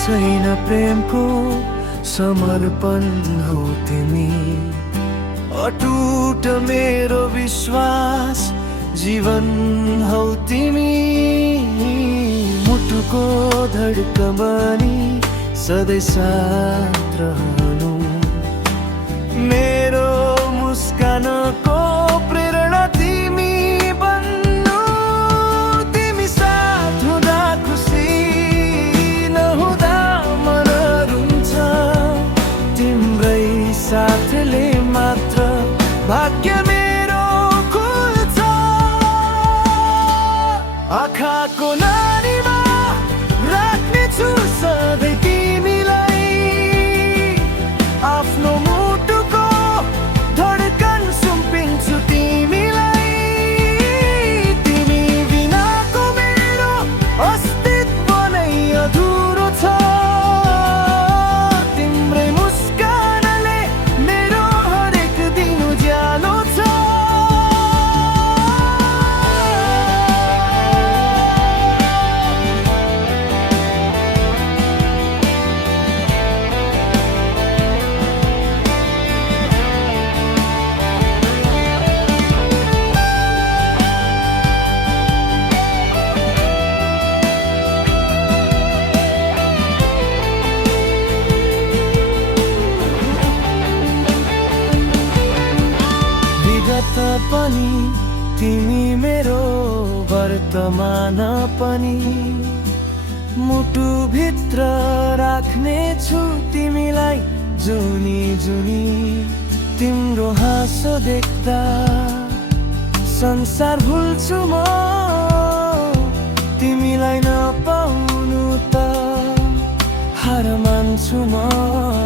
छैन प्रेमको समर्पण हो तिमी, अटुट मेरो विश्वास जीवन हौ तिमी। मुटुको धडकमनी सधैँ साथ रहनु, मेरो मुस्कानको प्रेरणा तिमी बन्नु। तिमी साथ हुँदा खुसी नहुँदा मन रुन्छ, तिम्रै साथले मात्र भाग्य मेरो खुल्छ। आँखाको नानीमा राख्नेछु सधैँ तिमीलाई, आफ्नो मुटुको धडकन सुम्पिन्छु तिमीलाई। तिमी बिनाको मेरो अस्तित्व नै अधुरो छ, तिम्रै मुस्कानले मेरो हरेक दिन उज्यालो छ। विगत पनि तिमी मेरो वर्तमान पनि, मुटुभित्र राख्नेछु तिमीलाई जुनी जुनी। तिम्रो हाँसो देख्दा संसार भुल्छु म, तिमीलाई नपाउनु त हार मान्छु म।